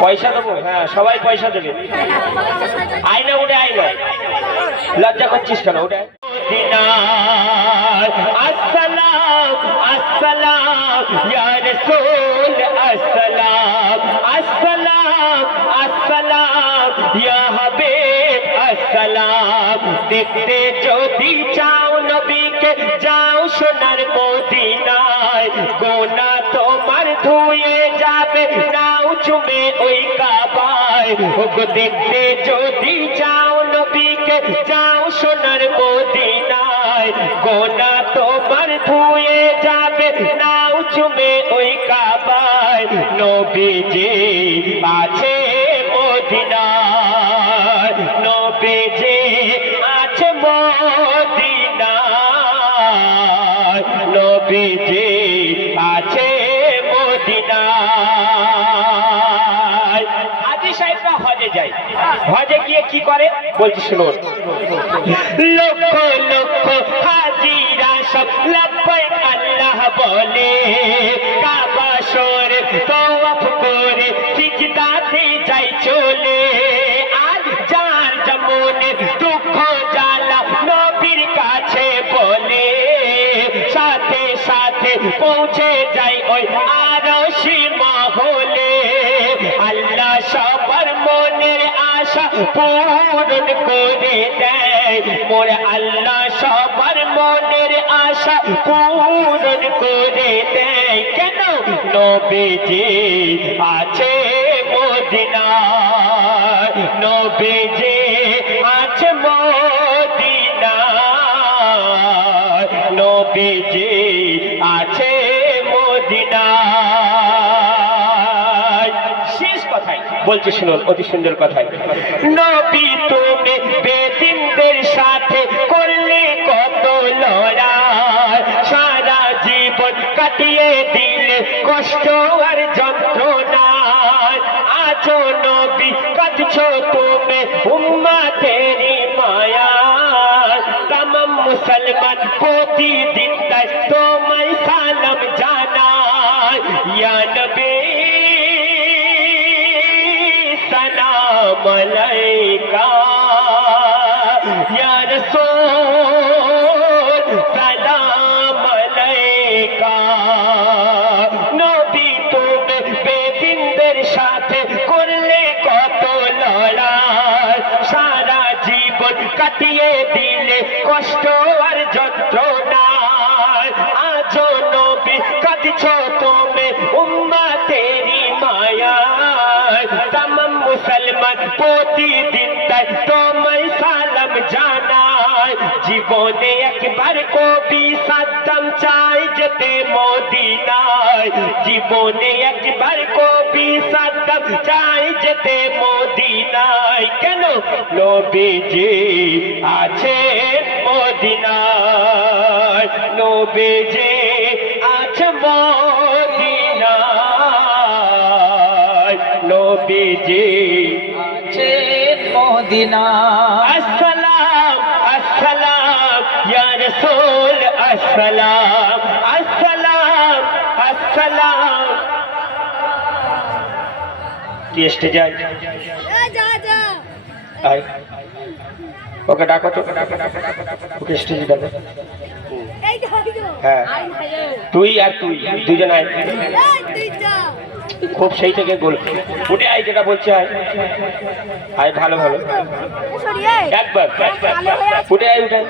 পয়সা দেবো হ্যাঁ সবাই পয়সা দেবে। আয়না উঠে আয়না লজ্জা করছিস কেন? উঠে। দেখতে যদি চাও নবীকে, যাও সোনার মদিনায়। গোনা নাও চুমে ওই কাবায়। ওগো দেখতে যদি চাও নবীকে, যাও সোনার মদিনায়। গোনা তোমার ধুয়ে যাবে, নাও চুমে ওই কাবায়। নবীজি আছে মদিনায়। নবীজি আছে মদিনায়। নবীজি হাজি সাহেবরা হজে যায়। হজে গিয়ে কি করে? বলছি, শুনুন। লক্ষ লক্ষ হাজিরা সব লাভই আল্লাহ বলে। কাবা তওয়াফ করে সিজদাতে যাই চলে। আর যার যেমন দুঃখ জ্বালা নবীর কাছে বলে। সাথে সাথে পৌঁছে যাই ওই আরশি মহলে আল্লাহ সবার মনের আশা পূরণ করে দেয়। মোর আল্লাহ সবার মনের আশা পূরণ করে দেয়। কেন? নবীজি আছে মদিনায়। নবীজি আছে মদিনায়। নবীজি বলছি, শুনুন, অতি সুন্দর বেদিনদের সাথে করলে কত লড়াই। সারা জীবন কাটিয়ে দিলে কষ্ট আর নবী তুমি মায়া তাম মুসলমান প্রতিদিন তোমায় সালাম জানায় ইয়া নবী সালাম আলাইকা ইয়া রাসূল সালাম আলাইকা নবী তুমি বেদিনদের সাথে করলে কত লড়াই সারা জীবন কাটিয়ে দিলে কষ্ট আর যন্ত্রণায় আজও নবী কাঁদছ তুমি উম্মা তেরি তাম মুসলমান প্রতিদিন তাই তোমায় সালাম জানায় জীবনে একবার কবি সাদ্দাম চাই যেতে মদিনায় জীবনে একবার কবি সাদ্দাম চাই যেতে মদিনায় কেন নবীজি আছে মদিনায় নবীজি আছে মদিনায় নবীজি। আছে মদিনা। আসসালাম আসসালাম ইয়া রাসূল আসসালাম আসসালাম আসসালাম। কি স্টেজে আয় যা যা। আয়। ওকে ডাকো তো। ওকে স্টেজে ডাকো। হ্যাঁ। তুই আর তুই দুজন আয়। খুব সেই থেকে গোল। উঠে আয় যেটা বলছে আয়। আয় ভালো ভালো। একবার উঠে আয় উঠে